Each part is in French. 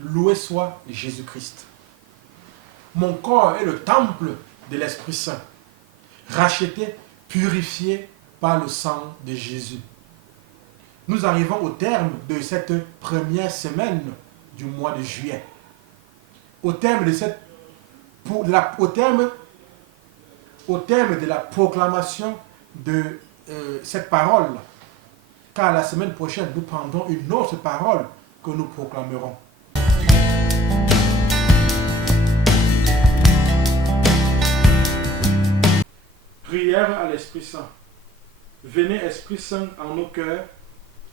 Loué soit Jésus-Christ. Mon corps est le temple de l'Esprit Saint, racheté, purifié par le sang de Jésus. Nous arrivons au terme de cette première semaine du mois de juillet. Au terme de la proclamation de cette parole, car la semaine prochaine, nous prendrons une autre parole que nous proclamerons. Prière à l'Esprit Saint. Venez, Esprit Saint, en nos cœurs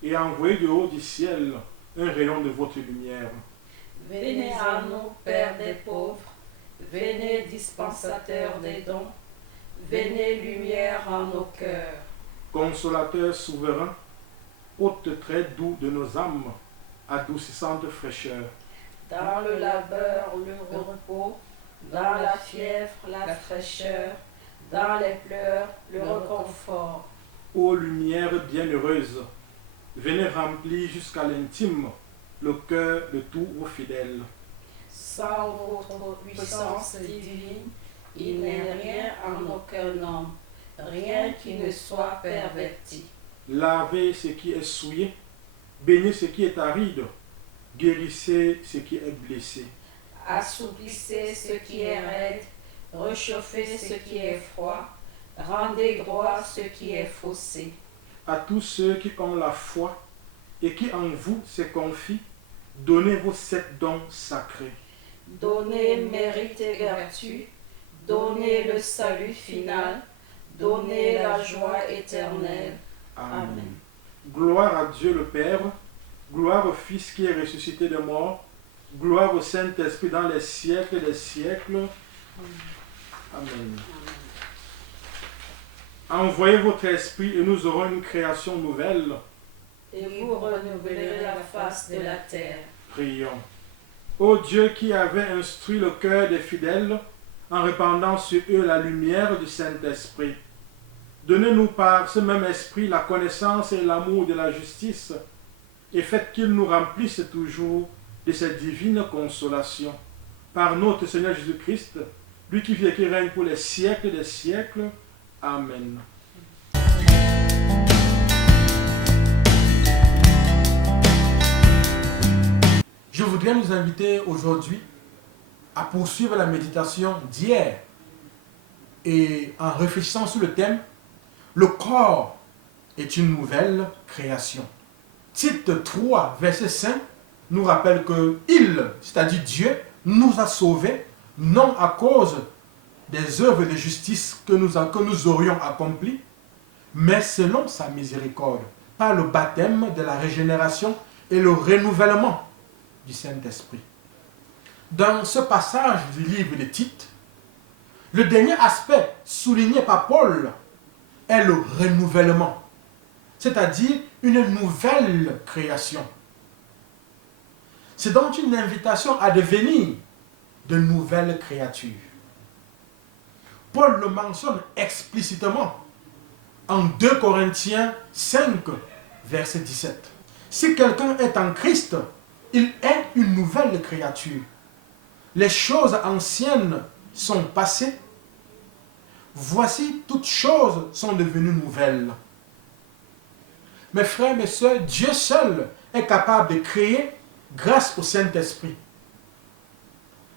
et envoyez du haut du ciel un rayon de votre lumière. Venez à nous, Père des pauvres, venez, dispensateur des dons, venez, lumière en nos cœurs. Consolateur souverain, hôte très doux de nos âmes, adoucissante fraîcheur. Dans le labeur, le repos, dans la fièvre, la fraîcheur, dans les pleurs, le réconfort. Ô lumière bienheureuse, venez remplir jusqu'à l'intime le cœur de tous vos fidèles. Sans votre puissance divine, il n'est rien en aucun homme, rien qui ne soit perverti. Lavez ce qui est souillé, baignez ce qui est aride, guérissez ce qui est blessé. Assouplissez ce qui est raide, réchauffez ce qui est froid, rendez droit ce qui est faussé. À tous ceux qui ont la foi et qui en vous se confient, donnez vos 7 dons sacrés. Donnez mérite et vertu, donnez le salut final, donnez la joie éternelle. Amen. Gloire à Dieu le Père, gloire au Fils qui est ressuscité des morts, gloire au Saint-Esprit dans les siècles des siècles. Amen. Envoyez votre esprit et nous aurons une création nouvelle. Et vous renouvelerez la face de la terre. Prions. Ô Dieu qui avait instruit le cœur des fidèles en répandant sur eux la lumière du Saint-Esprit, donnez-nous par ce même esprit la connaissance et l'amour de la justice et faites qu'il nous remplisse toujours de cette divine consolation. Par notre Seigneur Jésus-Christ, lui qui vit et qui règne pour les siècles des siècles. Amen. Je voudrais nous inviter aujourd'hui à poursuivre la méditation d'hier et en réfléchissant sur le thème « Le corps est une nouvelle création ». Tite 3, verset 5 nous rappelle que il, c'est-à-dire Dieu, nous a sauvés non à cause des œuvres de justice que nous aurions accomplies, mais selon sa miséricorde, par le baptême de la régénération et le renouvellement du Saint-Esprit. Dans ce passage du livre de Tite, le dernier aspect souligné par Paul est le renouvellement, c'est-à-dire une nouvelle création. C'est donc une invitation à devenir de nouvelles créatures. Paul le mentionne explicitement en 2 Corinthiens 5, verset 17. Si quelqu'un est en Christ, il est une nouvelle créature. Les choses anciennes sont passées. Voici, toutes choses sont devenues nouvelles. Mes frères, mes sœurs, Dieu seul est capable de créer grâce au Saint-Esprit.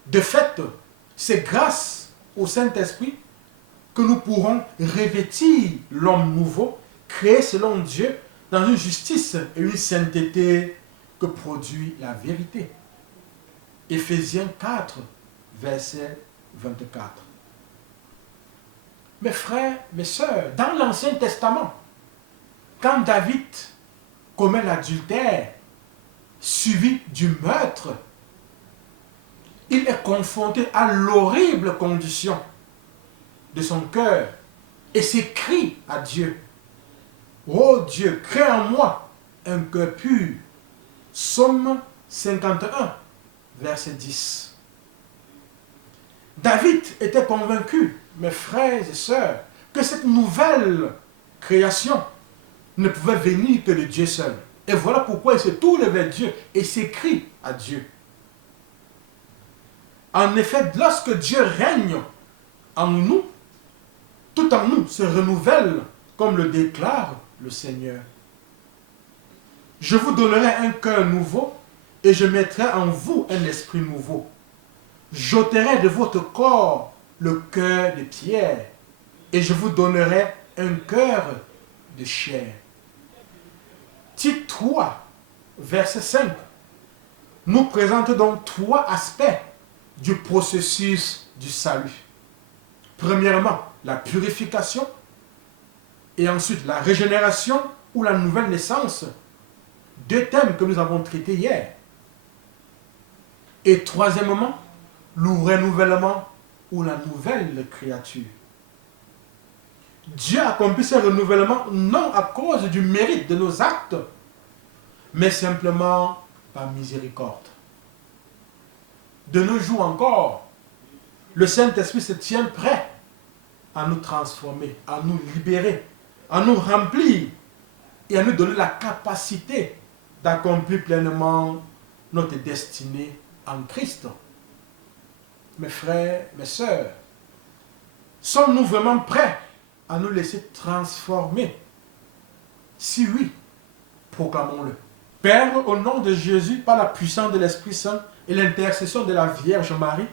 De fait, c'est grâce au Saint-Esprit que nous pourrons revêtir l'homme nouveau, créé selon Dieu, dans une justice et une sainteté que produit la vérité. Éphésiens 4, verset 24. Mes frères, mes sœurs, dans l'Ancien Testament, quand David commet l'adultère, suivi du meurtre, il est confronté à l'horrible condition de son cœur et s'écrie à Dieu. Ô Dieu, crée en moi un cœur pur. Psaume 51, verset 10. David était convaincu, mes frères et sœurs, que cette nouvelle création ne pouvait venir que de Dieu seul. Et voilà pourquoi il se tourne vers Dieu et s'écrie à Dieu. En effet, lorsque Dieu règne en nous, tout en nous se renouvelle, comme le déclare le Seigneur. Je vous donnerai un cœur nouveau et je mettrai en vous un esprit nouveau. J'ôterai de votre corps le cœur de pierre et je vous donnerai un cœur de chair. Tite 3, verset 5, nous présente donc 3 aspects du processus du salut. Premièrement, la purification et ensuite la régénération ou la nouvelle naissance. 2 thèmes que nous avons traités hier. Et troisièmement, le renouvellement ou la nouvelle créature. Dieu accomplit ce renouvellement non à cause du mérite de nos actes, mais simplement par miséricorde. De nos jours encore, le Saint-Esprit se tient prêt à nous transformer, à nous libérer, à nous remplir et à nous donner la capacité d'accomplir pleinement notre destinée en Christ. Mes frères, mes sœurs, sommes-nous vraiment prêts à nous laisser transformer? Si oui, proclamons-le. Père, au nom de Jésus, par la puissance de l'Esprit Saint et l'intercession de la Vierge Marie,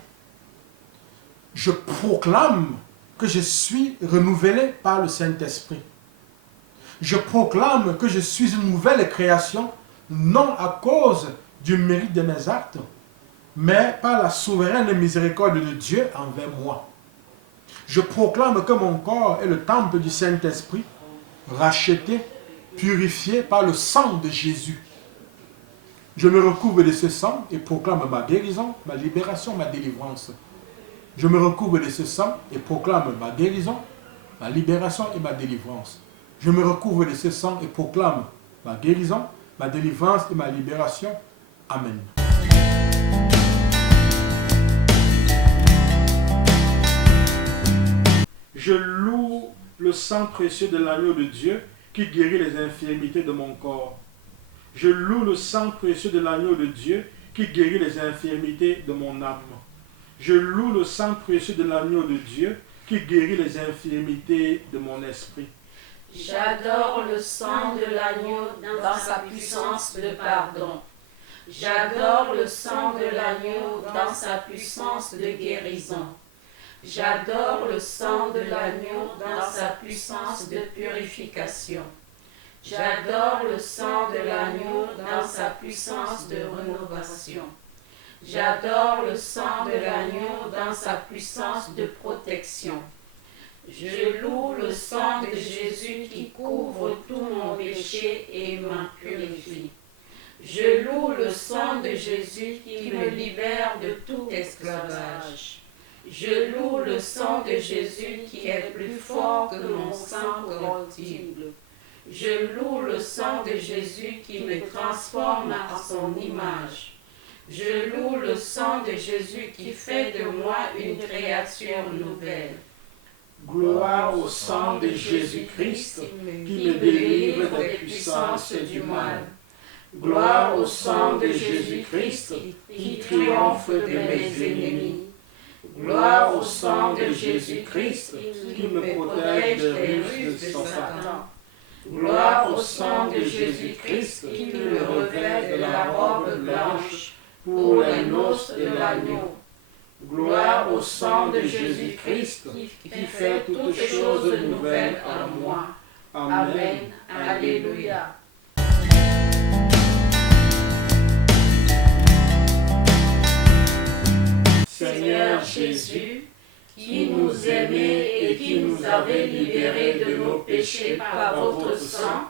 je proclame que je suis renouvelé par le Saint-Esprit. Je proclame que je suis une nouvelle création, non à cause du mérite de mes actes, mais par la souveraine miséricorde de Dieu envers moi. Je proclame que mon corps est le temple du Saint-Esprit, racheté, purifié par le sang de Jésus. Je me recouvre de ce sang et proclame ma guérison, ma libération, ma délivrance. Je me recouvre de ce sang et proclame ma guérison, ma libération et ma délivrance. Je me recouvre de ce sang et proclame ma guérison, ma délivrance et ma libération. Amen. Je loue le sang précieux de l'agneau de Dieu qui guérit les infirmités de mon corps. Je loue le sang précieux de l'agneau de Dieu qui guérit les infirmités de mon âme. Je loue le sang précieux de l'agneau de Dieu qui guérit les infirmités de mon esprit. J'adore le sang de l'agneau dans sa puissance de pardon. J'adore le sang de l'agneau dans sa puissance de guérison. J'adore le sang de l'agneau dans sa puissance de purification. J'adore le sang de l'agneau dans sa puissance de rénovation. J'adore le sang de l'agneau dans sa puissance de protection. Je loue le sang de Jésus qui couvre tout mon péché et m'en purifie. Je loue le sang de Jésus qui me libère de tout esclavage. Je loue le sang de Jésus qui est plus fort que mon sang corruptible. Je loue le sang de Jésus qui me transforme à son image. Je loue le sang de Jésus qui fait de moi une créature nouvelle. Gloire au sang de Jésus-Christ qui me délivre des puissances du mal. Gloire au sang de Jésus-Christ qui triomphe de mes ennemis. Gloire au sang de Jésus-Christ qui me protège des ruses de Satan. Gloire au sang de Jésus-Christ qui me revêt de la robe blanche pour les noces de l'agneau. Gloire au sang de Jésus-Christ qui fait toutes choses nouvelles en moi. Amen. Alléluia. Seigneur Jésus, qui nous aimait et qui nous avait libérés de nos péchés par votre sang,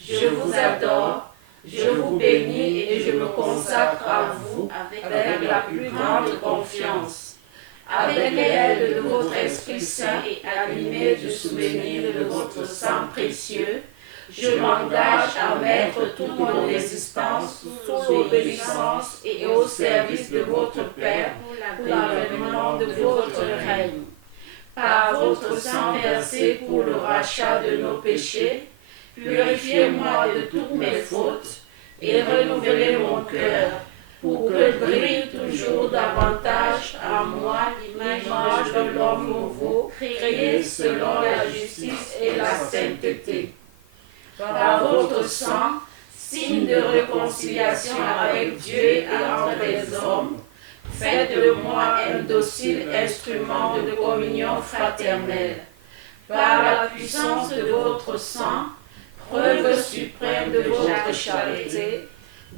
je vous adore, je vous bénis et je me consacre à vous avec la plus grande confiance. Avec l'aide de votre Esprit Saint et animé du souvenir de votre sang précieux, je m'engage à mettre toute mon existence sous l'obéissance et au service de votre Père pour l'avènement de votre règne. Par votre sang versé pour le rachat de nos péchés, purifiez-moi de toutes mes fautes et renouvelez mon cœur pour que brille toujours davantage forge en moi l'image de l'homme nouveau, créé selon la justice et la sainteté. Par votre sang, signe de réconciliation avec Dieu et entre les hommes, faites de moi un docile instrument de communion fraternelle. Par la puissance de votre sang, preuve suprême de votre charité,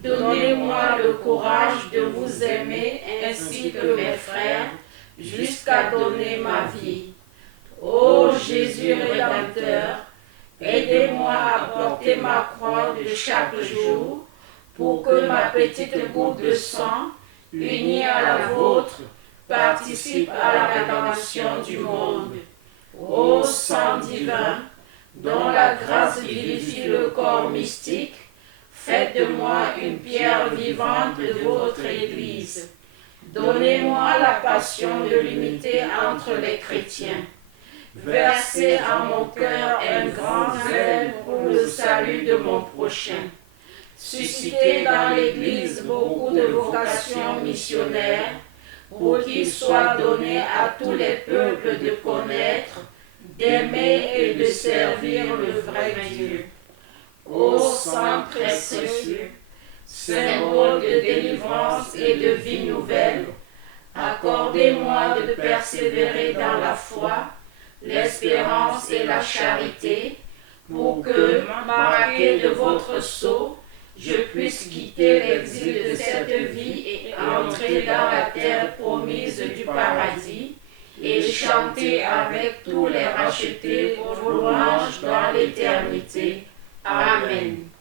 donnez-moi le courage de vous aimer ainsi que mes frères, jusqu'à donner ma vie. Ô Jésus Rédempteur, aidez-moi à porter ma croix de chaque jour, pour que ma petite goutte de sang, unie à la vôtre, participe à la rédemption du monde. Ô sang divin, dont la grâce vivifie le corps mystique, faites de moi une pierre vivante de votre Église. Donnez-moi la passion de l'unité entre les chrétiens. Versez en mon cœur un grand zèle pour le salut de mon prochain. Suscitez dans l'Église beaucoup de vocations missionnaires, pour qu'il soit donné à tous les peuples de connaître, d'aimer et de servir le vrai Dieu. Ô sang précieux, symbole de délivrance et de vie nouvelle, accordez-moi de persévérer dans la foi, l'espérance et la charité, pour que, marqué de votre sceau, je puisse quitter l'exil de cette vie et entrer dans la terre promise du paradis, et chanter avec tous les rachetés vos louanges dans l'éternité. Amen.